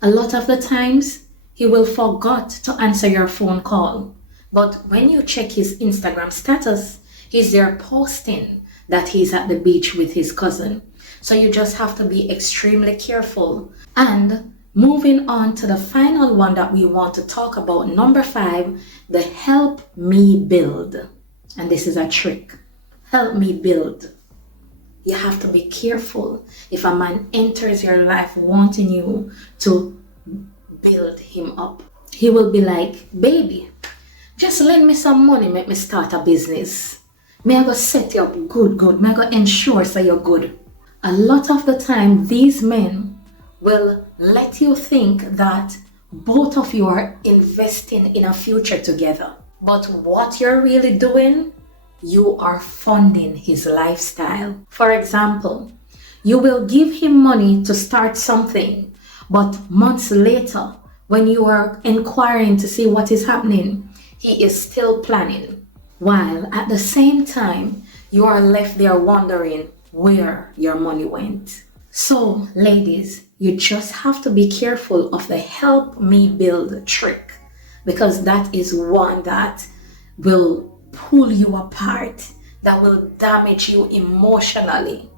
A lot of the times, he will forget to answer your phone call. But when you check his Instagram status, he's there posting that he's at the beach with his cousin. So you just have to be extremely careful. And moving on to the final one that we want to talk about, number 5, the help me build. And this is a trick. Help me build. You have to be careful. If a man enters your life wanting you to build him up, he will be like, baby, just lend me some money, make me start a business. May I go set you up good. May I go ensure so you're good. A lot of the time, these men will let you think that both of you are investing in a future together. But what you're really doing, you are funding his lifestyle. For example, you will give him money to start something, but months later, when you are inquiring to see what is happening, he is still planning. While at the same time, you are left there wondering where your money went. So, ladies, you just have to be careful of the help me build trick, because that is one that will pull you apart, that will damage you emotionally.